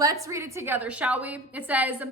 let's read it together, shall we? It says,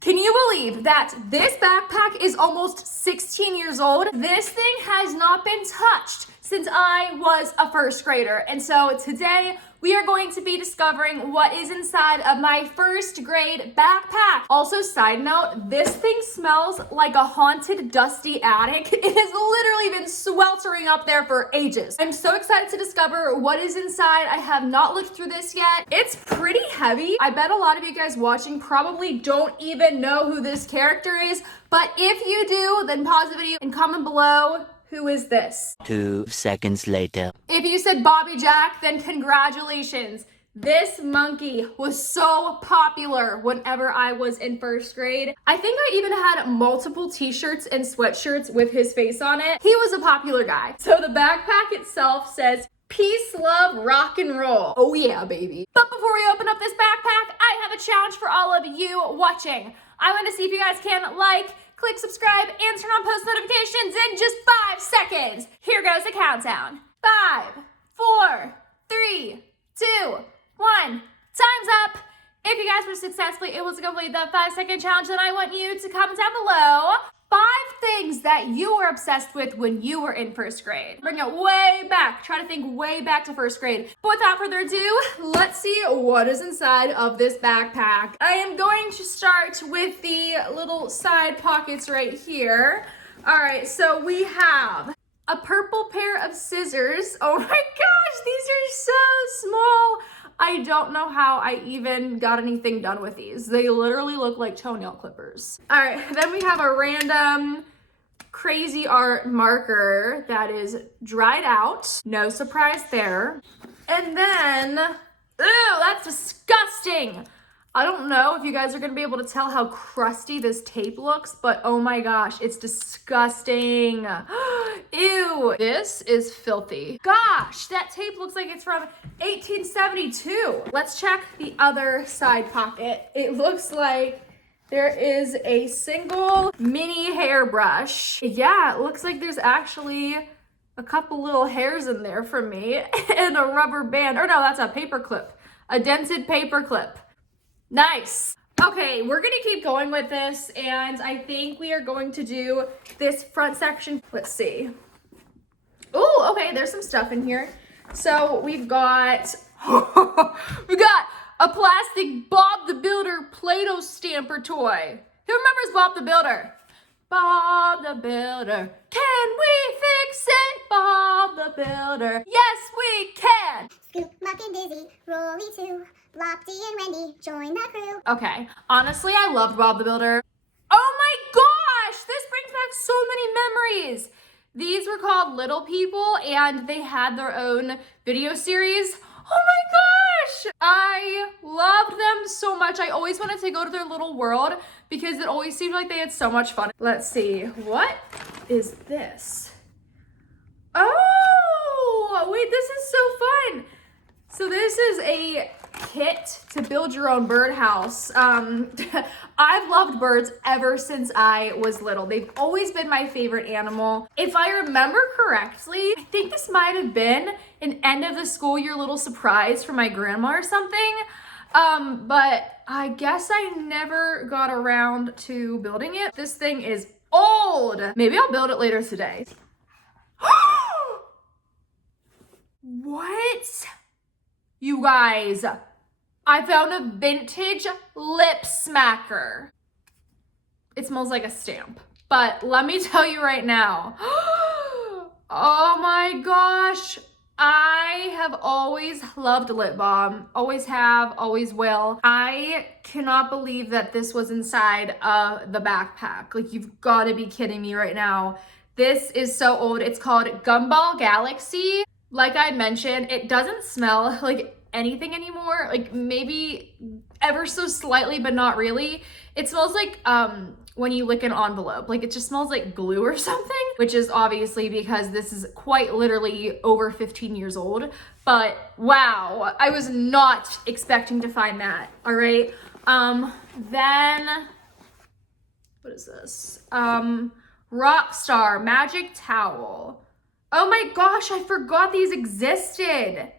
can you believe that this backpack is almost 16 years old? This thing has not been touched since I was a first grader. And so today we are going to be discovering what is inside of my first grade backpack. Also, side note, this thing smells like a haunted, dusty attic. It has literally been sweltering up there for ages. I'm so excited to discover what is inside. I have not looked through this yet. It's pretty heavy. I bet a lot of you guys watching probably don't even know who this character is, but if you do, then pause the video and comment below. Who is this? 2 seconds later. If you said Bobby Jack, then congratulations. This monkey was so popular whenever I was in first grade. I think I even had multiple t-shirts and sweatshirts with his face on it. He was a popular guy. So the backpack itself says, peace, love, rock and roll. Oh yeah, baby. But before we open up this backpack, I have a challenge for all of you watching. I want to see if you guys can click subscribe, and turn on post notifications in just 5 seconds. Here goes the countdown. 5, 4, 3, 2, 1. Time's up. If you guys were successfully able to complete the 5-second challenge, then I want you to comment down below 5 things that you were obsessed with when you were in first grade. Bring it way back. Try to think way back to first grade. But without further ado, let's see what is inside of this backpack. I am going to start with the little side pockets right here. All right, so we have a purple pair of scissors. Oh my gosh, these are so small. I don't know how I even got anything done with these. They literally look like toenail clippers. All right, then we have a random crazy art marker that is dried out. No surprise there. And then, ew, that's disgusting. I don't know if you guys are gonna be able to tell how crusty this tape looks, but oh my gosh, it's disgusting. Ew, this is filthy. Gosh, that tape looks like it's from 1872. Let's check the other side pocket. It looks like there is a single mini hairbrush. Yeah, it looks like there's actually a couple little hairs in there for me and a rubber band. Or no, that's a paper clip, a dented paper clip. Nice. Okay, we're gonna keep going with this, and I think we are going to do this front section. Let's see. Oh, okay, there's some stuff in here. So we've got, we got a plastic Bob the Builder Play-Doh stamper toy. Who remembers Bob the Builder? Bob the Builder, can we fix it? Bob the Builder, yes we can. Scoop, Muck, and Dizzy, Rolly too. Lopsy and Wendy, join the crew. Okay, honestly, I loved Bob the Builder. Oh my gosh, this brings back so many memories. These were called Little People, and they had their own video series. Oh my gosh, I loved them so much. I always wanted to go to their little world because it always seemed like they had so much fun. Let's see, what is this? Oh, wait, this is so fun. So this is a kit to build your own birdhouse. I've loved birds ever since I was little. They've always been my favorite animal. If I remember correctly, I think this might have been an end of the school year little surprise for my grandma or something. But I guess I never got around to building it. This thing is old. Maybe I'll build it later today. What? You guys, I found a vintage lip smacker. It smells like a stamp, but let me tell you right now, oh my gosh, I have always loved lip balm. Always have, always will. I cannot believe that this was inside of the backpack. Like, you've got to be kidding me right now. This is so old. It's called Gumball Galaxy. Like I mentioned, it doesn't smell like anything anymore. Like, maybe ever so slightly, but not really. It smells like when you lick an envelope. Like, it just smells like glue or something, which is obviously because this is quite literally over 15 years old. But wow, I was not expecting to find that. All right. Then what is this? Rockstar Magic Towel. Oh my gosh, I forgot these existed.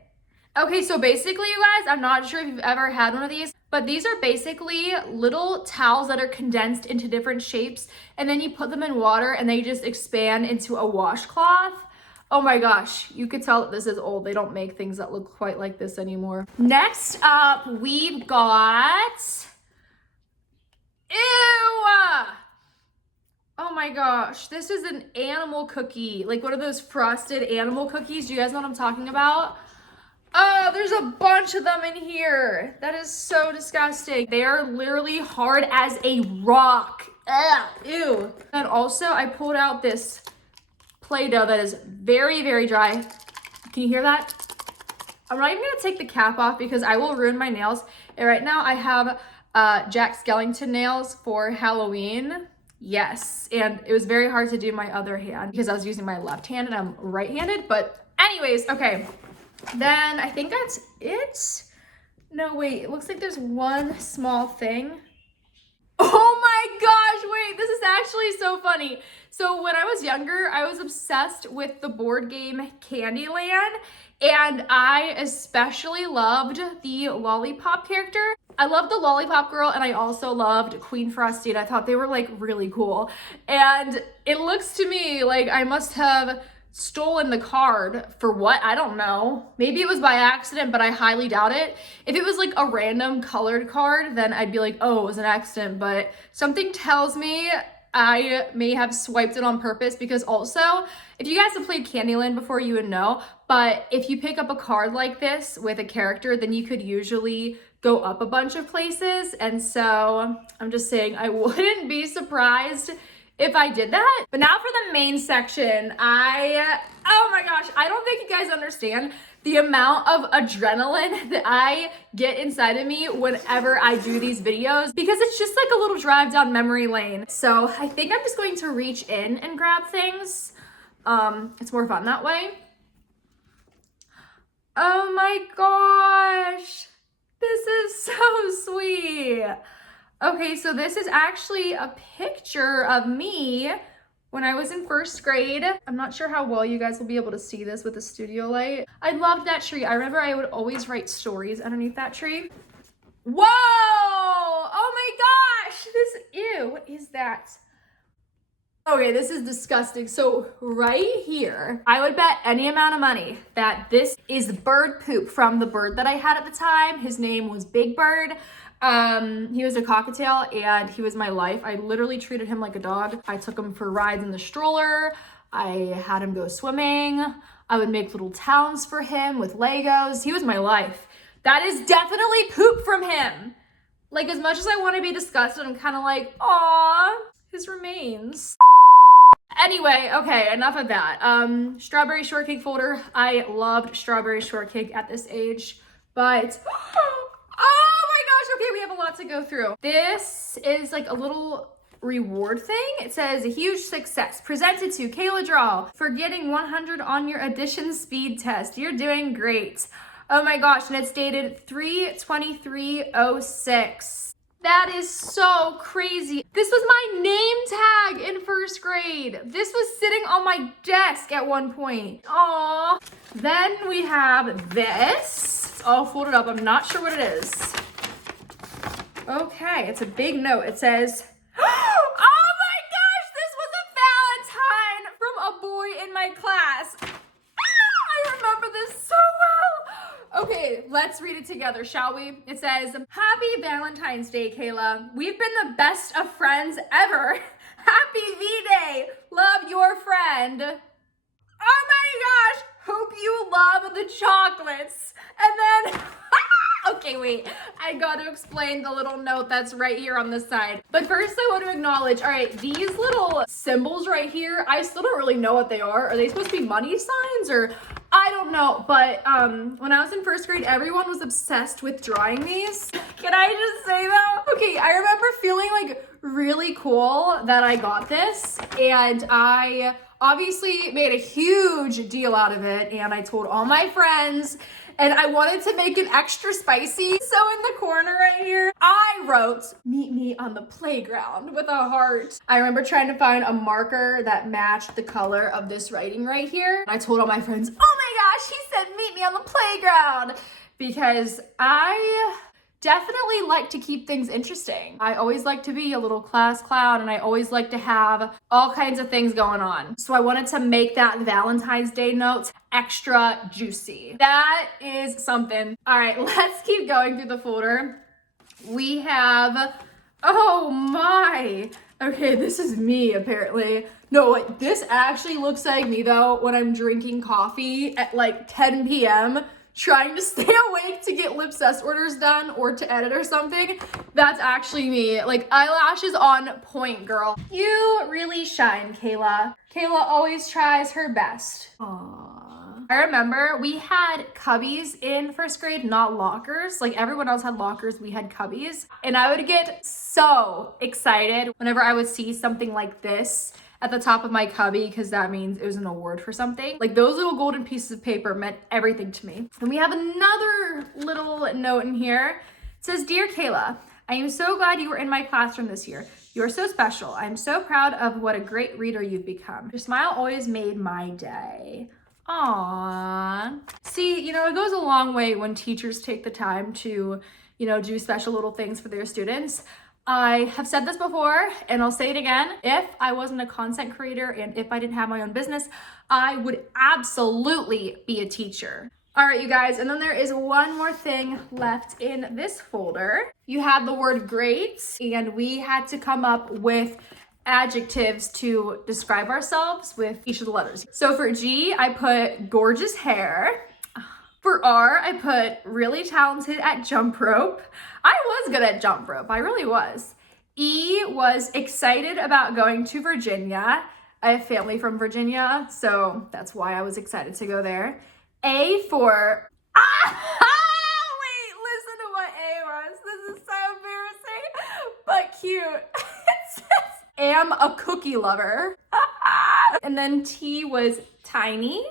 Okay, so basically, you guys, I'm not sure if you've ever had one of these, but these are basically little towels that are condensed into different shapes, and then you put them in water and they just expand into a washcloth. Oh my gosh, you could tell that this is old. They don't make things that look quite like this anymore. Next up, we've got... Ew! Oh my gosh, this is an animal cookie. Like one of those frosted animal cookies. Do you guys know what I'm talking about? Oh, there's a bunch of them in here. That is so disgusting. They are literally hard as a rock. Ugh, ew. And also, I pulled out this Play-Doh that is very, very dry. Can you hear that? I'm not even gonna take the cap off because I will ruin my nails. And right now I have Jack Skellington nails for Halloween. Yes, and it was very hard to do my other hand because I was using my left hand and I'm right-handed. But anyways, okay. Then I think that's it. No, wait, it looks like there's one small thing. Oh my gosh, wait, this is actually so funny. So when I was younger, I was obsessed with the board game Candyland, and I especially loved the Lollipop character. I loved the Lollipop girl, and I also loved Queen Frosty, and I thought they were like really cool. And it looks to me like I must have stolen the card for what? I don't know. Maybe it was by accident, but I highly doubt it. If it was like a random colored card, then I'd be like, oh, it was an accident. But something tells me I may have swiped it on purpose because also, if you guys have played Candyland before, you would know. But if you pick up a card like this with a character, then you could usually go up a bunch of places. And so I'm just saying I wouldn't be surprised if I did that. But now for the main section, oh my gosh, I don't think you guys understand the amount of adrenaline that I get inside of me whenever I do these videos, because it's just like a little drive down memory lane. So I think I'm just going to reach in and grab things. It's more fun that way. Oh my gosh, this is so sweet. Okay, so this is actually a picture of me when I was in first grade. I'm not sure how well you guys will be able to see this with the studio light. I loved that tree. I remember I would always write stories underneath that tree. Whoa! Oh my gosh! Ew, what is that? Okay, this is disgusting. So right here, I would bet any amount of money that this is bird poop from the bird that I had at the time. His name was Big Bird. He was a cockatiel and he was my life. I literally treated him like a dog. I took him for rides in the stroller. I had him go swimming. I would make little towns for him with Legos. He was my life. That is definitely poop from him. Like, as much as I want to be disgusted, I'm kind of like, aw, his remains. Anyway, okay, enough of that. Strawberry shortcake folder. I loved strawberry shortcake at this age, but oh my gosh, okay, we have a lot to go through. This is like a little reward thing. It says a huge success presented to Kayla Draw for getting 100 on your addition speed test. You're doing great. Oh my gosh, and it's dated 3/23/06. That is so crazy. This was my name tag in first grade. This was sitting on my desk at one point. Aww. Then we have this. It's all folded up. I'm not sure what it is. Okay, it's a big note. It says, oh my gosh, this was a Valentine from a boy in my class. I remember this so well. Okay, let's read it together, shall we? It says, Happy Valentine's Day, Kayla. We've been the best of friends ever. Happy V-Day. Love, your friend. Oh my gosh. Hope you love the chocolates. And then, okay, wait. I got to explain the little note that's right here on this side. But first I want to acknowledge, all right, these little symbols right here, I still don't really know what they are. Are they supposed to be money signs or I don't know, but when I was in first grade, everyone was obsessed with drawing these. Can I just say that? Okay, I remember feeling like really cool that I got this, and I obviously made a huge deal out of it, and I told all my friends, and I wanted to make it extra spicy. So in the corner right here, I wrote, meet me on the playground with a heart. I remember trying to find a marker that matched the color of this writing right here. I told all my friends, oh my gosh, he said meet me on the playground. Because I definitely like to keep things interesting. I always like to be a little class clown, and I always like to have all kinds of things going on. So I wanted to make that Valentine's Day note extra juicy. That is something. All right, let's keep going through the folder. We have, oh my. Okay, this is me apparently. No, this actually looks like me though when I'm drinking coffee at like 10 p.m. trying to stay awake to get Libsess orders done or to edit or something. That's actually me. Like, eyelashes on point, girl. You really shine, Kayla. Kayla always tries her best. Aww. I remember we had cubbies in first grade, not lockers. Like, everyone else had lockers, we had cubbies. And I would get so excited whenever I would see something like this at the top of my cubby, because that means it was an award for something. Like, those little golden pieces of paper meant everything to me. And we have another little note in here. It says, Dear Kayla, I am so glad you were in my classroom this year. You are so special. I'm so proud of what a great reader you've become. Your smile always made my day. Aww. See, you know, it goes a long way when teachers take the time to, you know, do special little things for their students. I have said this before, and I'll say it again. If I wasn't a content creator and if I didn't have my own business, I would absolutely be a teacher. All right, you guys, and then there is one more thing left in this folder. You had the word great, and we had to come up with adjectives to describe ourselves with each of the letters. So for G, I put gorgeous hair. For R, I put really talented at jump rope. I was good at jump rope, I really was. E was excited about going to Virginia. I have family from Virginia, so that's why I was excited to go there. A for, wait, listen to what A was. This is so embarrassing, but cute. It says, am a cookie lover. And then T was tiny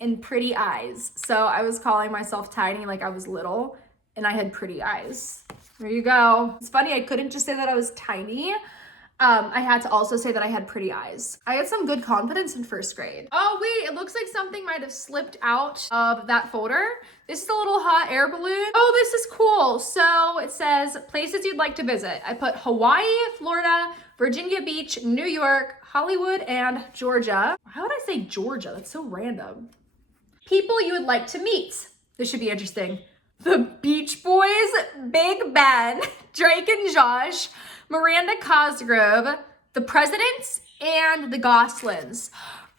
and pretty eyes. So I was calling myself tiny like I was little, and I had pretty eyes. There you go. It's funny, I couldn't just say that I was tiny. I had to also say that I had pretty eyes. I had some good confidence in first grade. Oh wait, it looks like something might have slipped out of that folder. This is a little hot air balloon. Oh, this is cool. So it says places you'd like to visit. I put Hawaii, Florida, Virginia Beach, New York, Hollywood, and Georgia. How would I say Georgia? That's so random. People you would like to meet. This should be interesting. The Beach Boys, Big Ben, Drake and Josh, Miranda Cosgrove, the Presidents, and the Goslings.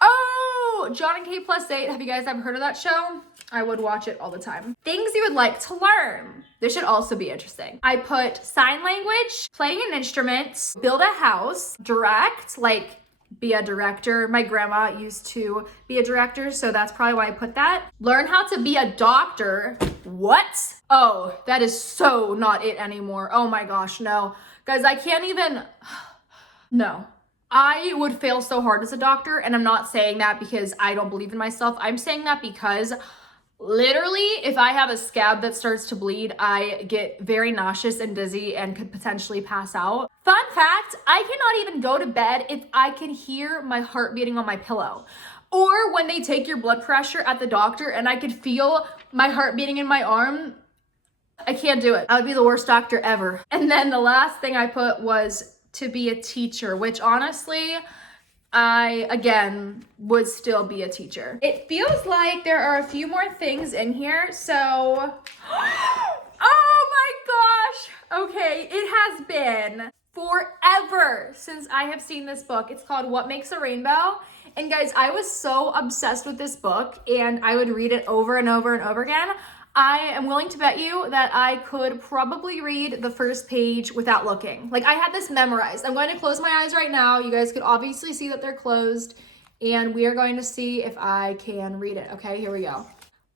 Oh, John and Kate Plus 8. Have you guys ever heard of that show? I would watch it all the time. Things you would like to learn. This should also be interesting. I put sign language, playing an instrument, build a house, direct, like be a director. My grandma used to be a director, so that's probably why I put that. Learn how to be a doctor. What? Oh, that is so not it anymore. Oh my gosh, no. Guys, I can't even, no. I would fail so hard as a doctor, and I'm not saying that because I don't believe in myself. I'm saying that because literally, if I have a scab that starts to bleed, I get very nauseous and dizzy and could potentially pass out. Fun fact, I cannot even go to bed if I can hear my heart beating on my pillow. Or when they take your blood pressure at the doctor and I could feel my heart beating in my arm, I can't do it. I would be the worst doctor ever. And then the last thing I put was to be a teacher, which honestly, I, again, would still be a teacher. It feels like there are a few more things in here, so, oh my gosh. Okay, it has been forever since I have seen this book. It's called What Makes a Rainbow. And guys, I was so obsessed with this book, and I would read it over and over and over again. I am willing to bet you that I could probably read the first page without looking. Like, I had this memorized. I'm going to close my eyes right now. You guys could obviously see that they're closed, and we are going to see if I can read it. Okay, here we go.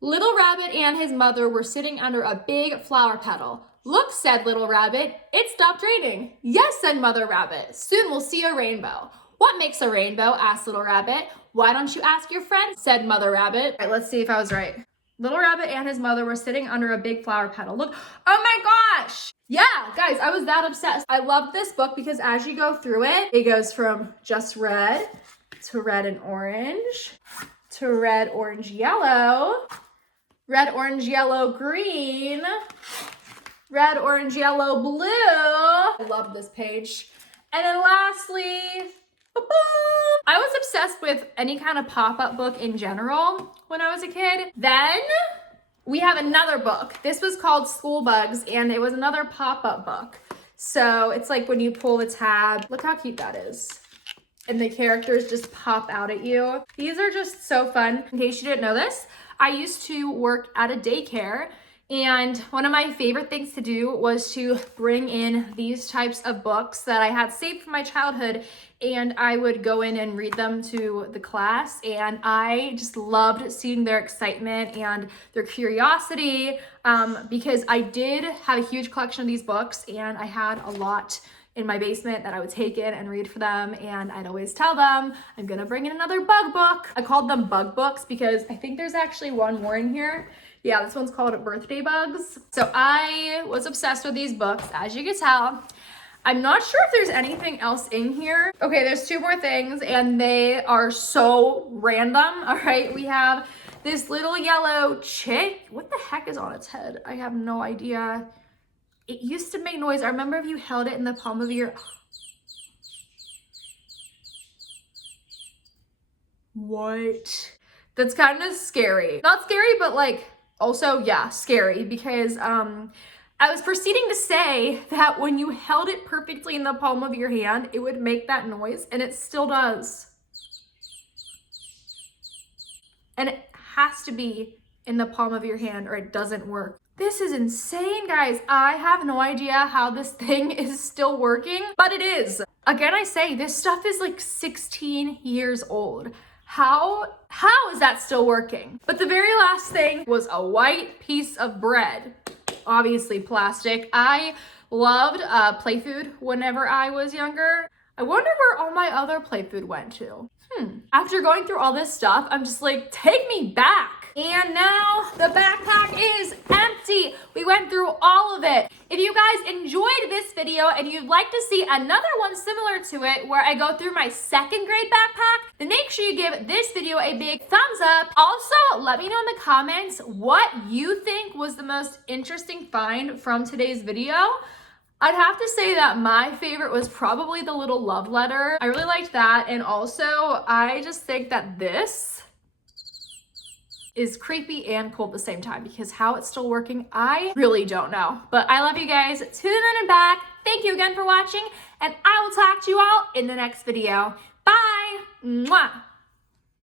Little Rabbit and his mother were sitting under a big flower petal. Look, said Little Rabbit, it stopped raining. Yes, said Mother Rabbit, soon we'll see a rainbow. What makes a rainbow? Asked Little Rabbit. Why don't you ask your friend? Said Mother Rabbit. All right, let's see if I was right. Little Rabbit and his mother were sitting under a big flower petal. Look, oh my gosh. Yeah, guys, I was that obsessed. I love this book because as you go through it, it goes from just red to red and orange to red, orange, yellow, red, orange, yellow, green, red, orange, yellow, blue. I love this page. And then lastly, I was obsessed with any kind of pop-up book in general when I was a kid. Then we have another book. This was called School Bugs, and it was another pop-up book. So it's like when you pull the tab, look how cute that is. And the characters just pop out at you. These are just so fun. In case you didn't know this, I used to work at a daycare, and one of my favorite things to do was to bring in these types of books that I had saved from my childhood, and I would go in and read them to the class, and I just loved seeing their excitement and their curiosity, because I did have a huge collection of these books, and I had a lot in my basement that I would take in and read for them, and I'd always tell them, I'm gonna bring in another bug book. I called them bug books because I think there's actually one more in here. Yeah, this one's called Birthday Bugs. So I was obsessed with these books, as you can tell. I'm not sure if there's anything else in here. Okay, there's two more things, and they are so random. All right, we have this little yellow chick. What the heck is on its head? I have no idea. It used to make noise. I remember if you held it in the palm of your... What? That's kind of scary. Not scary, but like, also, yeah, scary, because I was proceeding to say that when you held it perfectly in the palm of your hand, it would make that noise, and it still does. And it has to be in the palm of your hand or it doesn't work. This is insane, guys. I have no idea how this thing is still working, but it is. Again, I say this stuff is like 16 years old. How is that still working? But the very last thing was a white piece of bread. Obviously plastic. I loved play food whenever I was younger. I wonder where all my other play food went to. After going through all this stuff, I'm just like, take me back. And now the backpack is empty. We went through all of it. If you guys enjoyed this video and you'd like to see another one similar to it where I go through my second grade backpack, then make sure you give this video a big thumbs up. Also, let me know in the comments what you think was the most interesting find from today's video. I'd have to say that my favorite was probably the little love letter. I really liked that. And also, I just think that this is creepy and cool at the same time, because how it's still working, I really don't know. But I love you guys to the moon and back. Thank you again for watching, and I will talk to you all in the next video. Bye! Mwah!